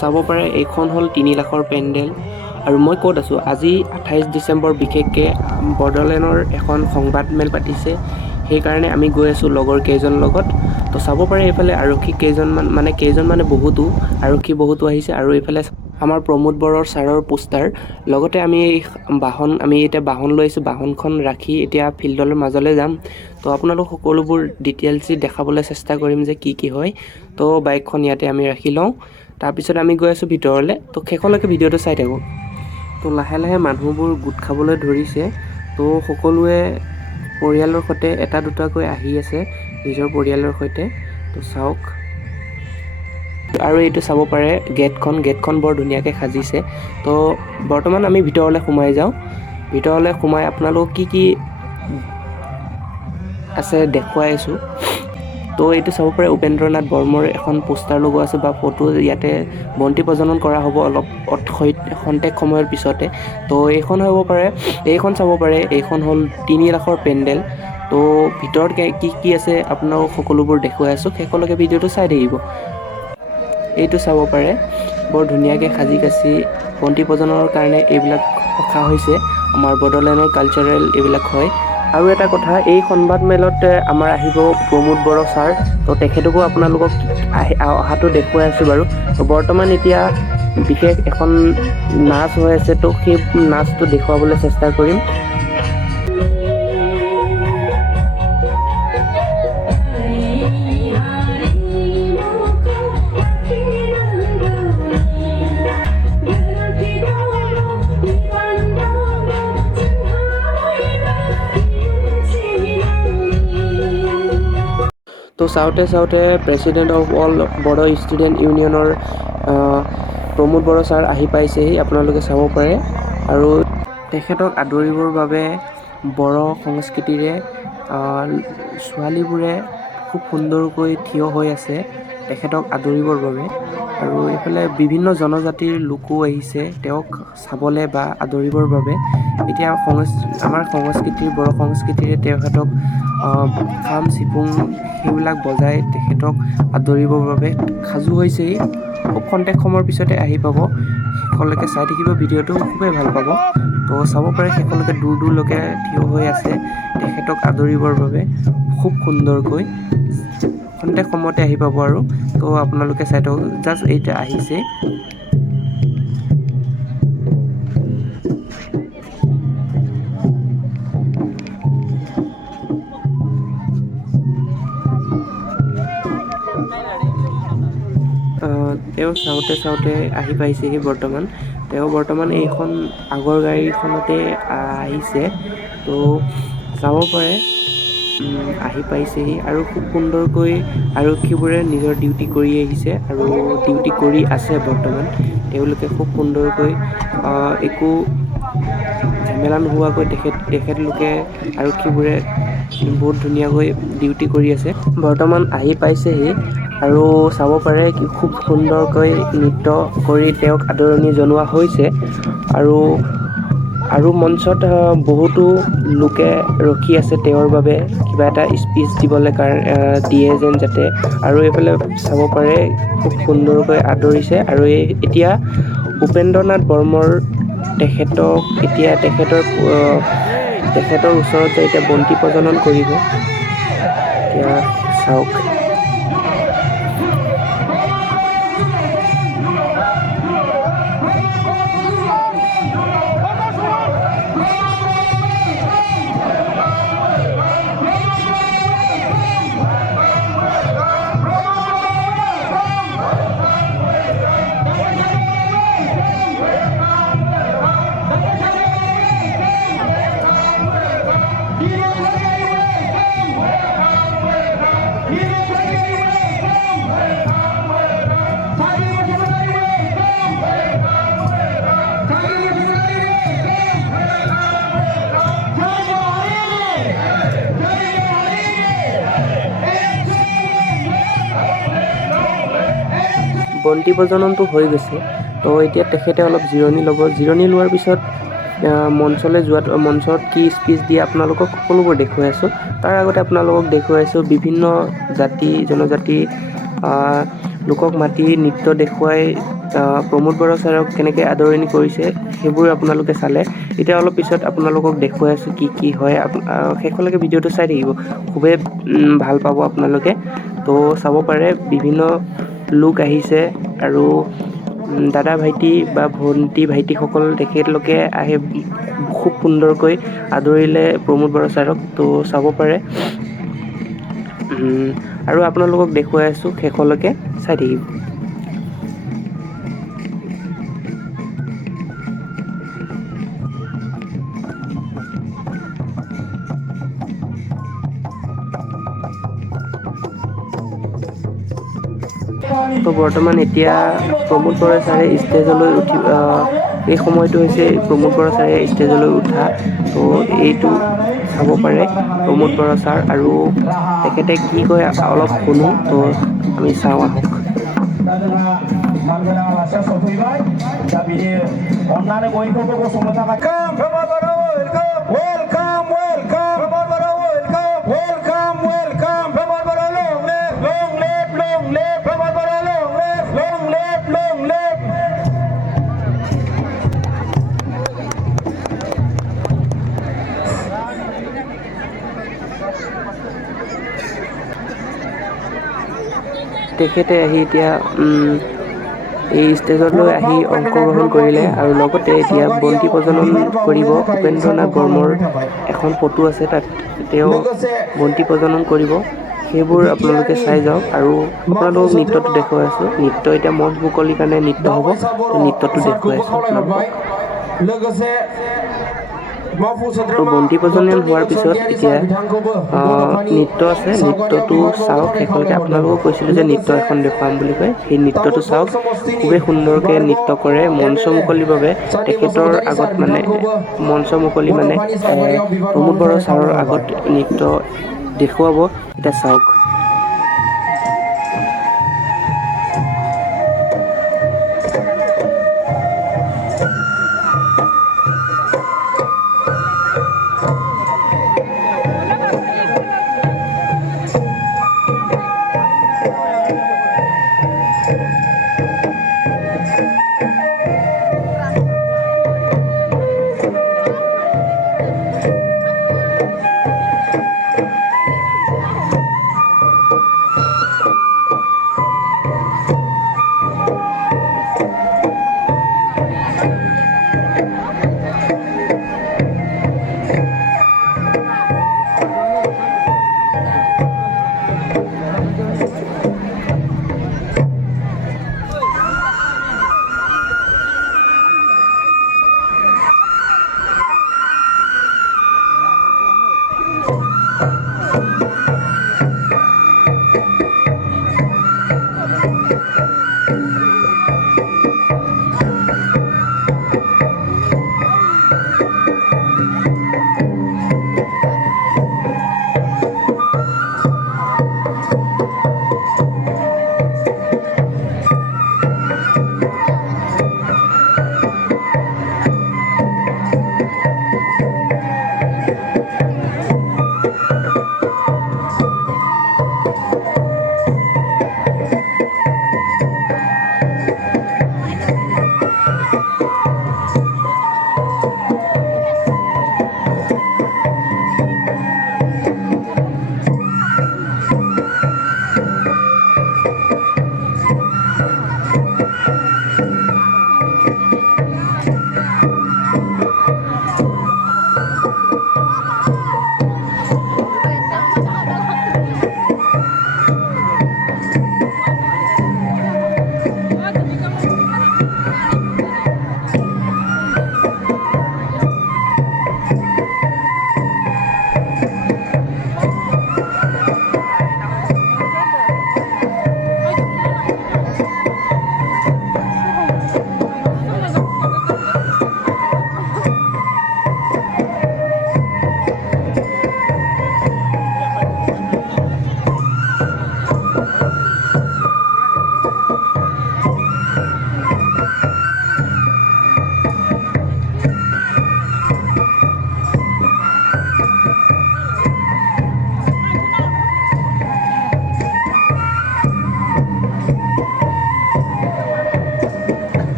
চাব পাৰে এইখন হ'ল 3 লাখৰ পেণ্ডেল আৰু মই ক'ত আছোঁ আজি 28 ডিচেম্বৰ বিশেষকৈ বড়োলেণ্ডৰ এখন সংবাদমেল পাতিছে সেইকাৰণে আমি গৈ আছোঁ লগৰ কেইজন লগত তো চাব পাৰে এইফালে আৰক্ষী কেইজন বহুতো আৰক্ষী বহুতো আহিছে আৰু এইফালে আমাৰ প্ৰমোদ বড়োৰ ছাৰৰ পোষ্টাৰ লগতে আমি এতিয়া বাহন লৈ আছোঁ বাহনখন ৰাখি এতিয়া ফিল্ডৰ মাজলৈ যাম তো আপোনালোক সকলোবোৰ ডিটেইলছি দেখাবলৈ চেষ্টা কৰিম যে কি হয় তো বাইকখন ইয়াতে আমি ৰাখি লওঁ তাৰপিছত আমি গৈ আছোঁ ভিতৰলৈ তো শেষলৈকে ভিডিঅ'টো চাই থাকোঁ তো লাহে লাহে মানুহবোৰ গোট খাবলৈ ধৰিছে তো সকলোৱে পৰিয়ালৰ সৈতে এটা দুটাকৈ আহি আছে নিজৰ পৰিয়ালৰ সৈতে তো চাওক আৰু এইটো চাব পাৰে গেটখন বৰ ধুনীয়াকৈ সাজিছে তো বৰ্তমান আমি ভিতৰলৈ সোমাই যাওঁ ভিতৰলৈ সোমাই আপোনালোক কি আছে দেখুৱাই আছোঁ তো এইটো চাব পাৰে উপেন্দ্ৰনাথ বৰ্মৰ এখন পোষ্টাৰ লগোৱা আছে বা ফটো ইয়াতে বন্তি প্ৰজ্বলন কৰা হ'ব অলপ খন্তেক সময়ৰ পিছতে তো এইখন চাব পাৰে এইখন হ'ল 3 লাখৰ পেণ্ডেল তো ভিতৰত কি আছে আপোনালোক সকলোবোৰ দেখুৱাই আছোঁ শেষলৈকে ভিডিঅ'টো চাই থাকিব এইটো চাব পাৰে বৰ ধুনীয়াকৈ সাজি কাচি বন্তি প্ৰজ্বলনৰ কাৰণে এইবিলাক ৰখা হৈছে আমাৰ বড়োলেণ্ডৰ কালচাৰেল এইবিলাক হয় আৰু এটা কথা এই সংবাদমেলত আমাৰ আহিব প্ৰমোদ বড়ো ছাৰ তো তেখেতকো আপোনালোকক অহাটো দেখুৱাই আছোঁ বাৰু তো বৰ্তমান এতিয়া বিশেষ এখন নাচ হৈ আছে তো সেই নাচটো দেখুৱাবলৈ চেষ্টা কৰিম তো চাওঁতে president of all Bodo student ইউনিয়নৰ প্ৰমোদ বড়ো ছাৰ আহি পাইছেহি আপোনালোকে চাব পাৰে আৰু তেখেতক আদৰিবৰ বাবে বড়ো সংস্কৃতিৰে ছোৱালীবোৰে খুব সুন্দৰকৈ থিয় হৈ আছে তেখেতক আদৰিবৰ বাবে আৰু এইফালে বিভিন্ন জনজাতিৰ লোকো আহিছে তেওঁক চাবলৈ বা আদৰিবৰ বাবে এতিয়া আমাৰ বড়ো সংস্কৃতিৰে তেখেতক খাম চিপুং সেইবিলাক বজাই তেখেতক আদৰিবৰ বাবে সাজু হৈছেহি খুব খন্তেক সময়ৰ পিছতে আহি পাব শেষলৈকে চাই থাকিব ভিডিঅ'টো খুবেই ভাল পাব তো চাব পাৰে শেষলৈকে দূৰলৈকে থিয় হৈ আছে তেখেতক আদৰিবৰ বাবে খুব সুন্দৰকৈ খন্তেক সময়তে আহি পাব আৰু তো আপোনালোকে চাই থাকক জাষ্ট এতিয়া আহিছে তেওঁ চাওঁতে আহি পাইছেহি বৰ্তমান এইখন আগৰ গাড়ীখনতে আহিছে তো চাব পাৰে আহি পাইছেহি আৰু খুব সুন্দৰকৈ আৰক্ষীবোৰে নিজৰ ডিউটি কৰি আহিছে আৰু ডিউটি কৰি আছে বৰ্তমান তেওঁলোকে খুব সুন্দৰকৈ একো ঝামেলা নোহোৱাকৈ তেখেতলোকে আৰক্ষীবোৰে বহুত ধুনীয়াকৈ ডিউটি কৰি আছে বৰ্তমান আহি পাইছেহি আৰু চাব পাৰে খুব সুন্দৰকৈ নৃত্য কৰি তেওঁক আদৰণি জনোৱা হৈছে আৰু মঞ্চত বহুতো লোকে ৰখি আছে তেওঁৰ বাবে কিবা এটা স্পীচ দিবলৈ দিয়ে যেন যাতে আৰু এইফালে চাব পাৰে খুব সুন্দৰকৈ আদৰিছে আৰু এতিয়া উপেন্দ্ৰনাথ বৰ্মৰ তেখেতৰ ওচৰত এতিয়া বন্তি প্ৰজ্বলন কৰিব এতিয়া চাওক বন্তি প্ৰজ্বলনটো হৈ গৈছে তো এতিয়া তেখেতে অলপ জিৰণি ল'ব জিৰণি লোৱাৰ পিছত মঞ্চত কি স্পীচ দিয়ে আপোনালোকক সকলোবোৰ দেখুৱাই আছোঁ তাৰ আগতে আপোনালোকক দেখুৱাইছোঁ বিভিন্ন জাতি জনজাতি লোকক মাতি নৃত্য দেখুৱাই প্ৰমোদ বৰা ছাৰক কেনেকৈ আদৰণি কৰিছে সেইবোৰ আপোনালোকে চালে। এতিয়া অলপ পিছত আপোনালোকক দেখুৱাই আছোঁ কি কি হয়। শেষলৈকে ভিডিঅ'টো চাই থাকিব, খুবেই ভাল পাব আপোনালোকে। তো চাব পাৰে বিভিন্ন লোক আহিছে আৰু দাদা ভাইটি বা ভণ্টি ভাইটিসকল তেখেতলোকে আহি খুব সুন্দৰকৈ আদৰিলে প্ৰমোদ বৰা ছাৰক। তো চাব পাৰে আৰু আপোনালোকক দেখুৱাই আছোঁ, শেষলৈকে চাই থাকিব। তো বৰ্তমান এতিয়া প্ৰমোদ বৰা ছাৰে ষ্টেজলৈ এই সময়টো হৈছে প্ৰমোদ বৰা ছাৰে ষ্টেজলৈ উঠা। তো এইটো চাব পাৰে প্ৰমোদ বৰা ছাৰ, আৰু তেখেতে কি কয় অলপ শুনো। তো আমি চাওঁ আহক। তেখেতে আহি এতিয়া এই ষ্টেজলৈ আহি অংশগ্ৰহণ কৰিলে, আৰু লগতে এতিয়া বন্তি প্ৰজ্বলন কৰিব। উপেন্দ্ৰনাথ বৰ্মৰ এখন ফটো আছে, তাত তেওঁ বন্তি প্ৰজ্বলন কৰিব। সেইবোৰ আপোনালোকে চাই যাওক, আৰু আপোনালোকক নৃত্যটো দেখুৱাই আছোঁ। নৃত্য এতিয়া মঞ্চ মুকলিৰ কাৰণে নৃত্য হ'ব, তো নৃত্যটো দেখুৱাই আছোঁ আপোনালোকক। তো বন্তি প্ৰজ্বলন হোৱাৰ পিছত এতিয়া নৃত্য আছে, নৃত্যটো চাওক শেষলৈকে। আপোনালোকক কৈছিলোঁ যে নৃত্য এখন দেখুৱাম বুলি কয়, সেই নৃত্যটো চাওক। খুবেই সুন্দৰকৈ নৃত্য কৰে। মঞ্চ মুকলিৰ বাবে তেখেতৰ আগত মঞ্চ মুকলি প্ৰমোদ বৰা ছাৰৰ আগত নৃত্য দেখুৱাব। এতিয়া চাওক।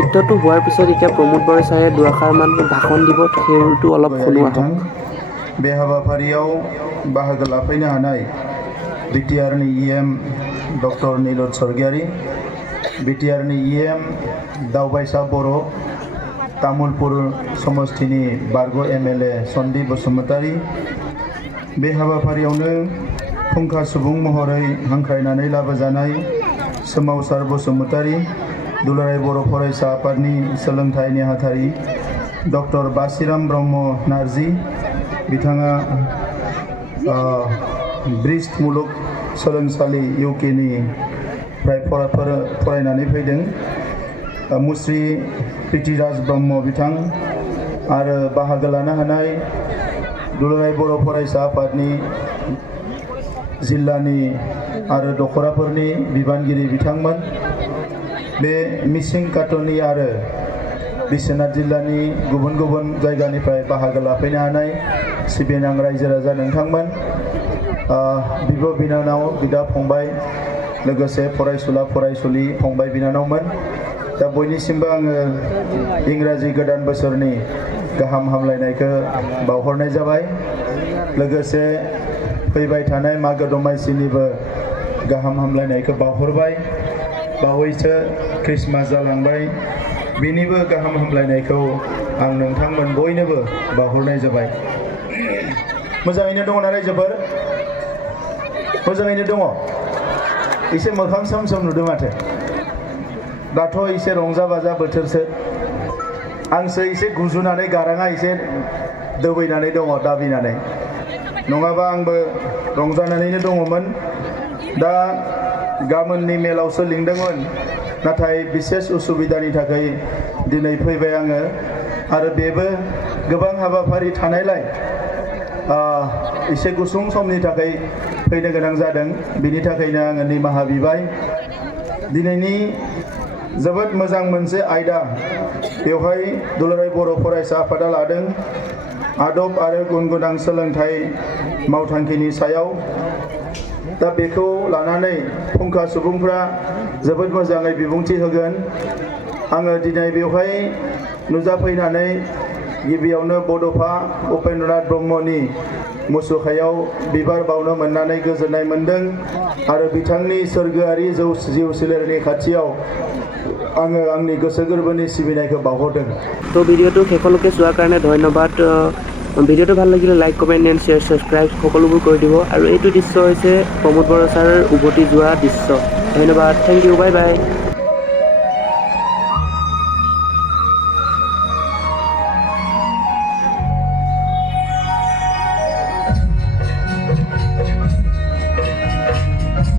নৃত্যটো হোৱাৰ পিছত এতিয়া প্ৰমোদ বড়ো ছাৰে দুআষাৰমান ভাষণ দিব, সেইটো অলপ শুনো আহক। बे हाबाफारियाव बाहागो लाफैनो हानाय बिटिआरनि इएम डक्टर नीलद स्वर्गियारी, बिटिआरनि इएम दावबायसा बर', तामुलपुर समस्तिनि बारग' एमएलए सन्दीप बसुमतारी, बे हाबाफारियावनो फुंखा सुबुं महरै हांख्रायनानै लाबोजानाय सोमावसार बसुमतारी, दुलाराय बर' फरायसा आफादनि सोलोंथाइ नेहाथारि डक्टर बासिराम ब्रह्म नार्जी, बिथाङा ब्रिस्ट मुलुग सोलोंसालि इउकेनि फरायनानै फैदों, मुस्रि प्रिथिराज ब्रह्म बिथां आरो बाहागो लानो हानाय दुलाराय बर' फरायसा आफादनि जिल्लानि आरो दखराफोरनि बिबानगिरि बिथांमोन, बे मिसिं काटनि आरो बिश्वनाथ जिल्लानि गुबुन गुबुन जायगानिफ्राय बाहागो लाफैनो हानाय सिबिनां रायजो राजा नोंथांमोन, बिब' बिनानाव बिदा फंबाय, लोगोसे फरायसुला फरायसुलि फंबाय बिनानावमोन, दा बयनिसिमबो आङो इंराजि गोदान बोसोरनि गाहाम हामलायनायखौ बावहरनाय जाबाय। लोगोसे फैबाय थानाय मागो दमासिनिबो गाहाम हामलायनायखौ बावहरबाय। बावैसो ख्रिस्टमास जालांबाय, बिनिबो गाहाम हामलायनायखौ आं नोंथांमोन बयनोबो बावहरनाय जाबाय। मोजाङैनो दङ ना रायजोफोर? मोजाङैनो दङ? एसे मोखां सोम सोम नुदों माथो। दाथ' एसे रंजा बाजा बोथोरसो, आंसो एसे गुजुनानै गाराङा एसे दोबैनानै दङ दाबिनानै, नङाबा आंबो रंजानानैनो दङमोन। दा गाबोननि मेलावसो लिंदोंमोन, नाथाय बिसेस उसुबिदानि थाखाय दिनै फैबाय आङो, आरो बेबो गोबां हाबाफारि थानायलाय एसे गुसुं समनि थाखाय फैनो गोनां जादों, बिनि थाखायनो आङो निमाहा बिबाय। दिनैनि जोबोद मोजां मोनसे आयदा बेवहाय दुलाराय बर' फरायसा आफादा लादों, आदब आरो गुन गोनां सोलोंथाइ मावथांखिनि सायाव। दा बेखौ लानानै फुंखा सुबुंफ्रा जोबोद मोजाङै बिबुंथि होगोन। आङो दिनै बेवहाय नुजाफैनानै गिबियावनो बड'फा उपेन्द्रनाथ ब्रह्मनि मुसुखायाव बिबार बावनो मोननानै गोजोननाय मोन्दों, आरो बिथांनि सोरगोआरि जिउ सोलेरनि खाथियाव आङो आंनि गोसो गोरबोनि सिबिनायखौ बावहरदों। তো ভিডিঅ'টো শেষলৈকে চোৱাৰ কাৰণে ধন্যবাদ। ভিডিঅ'টো ভাল লাগিলে like comment and share subscribe সকলোবোৰ কৰি দিব। আৰু এইটো দৃশ্য হৈছে প্ৰমোদ বড়ো ছাৰৰ উভতি যোৱা দৃশ্য। ধন্যবাদ, থেংক ইউ, বাই বাই।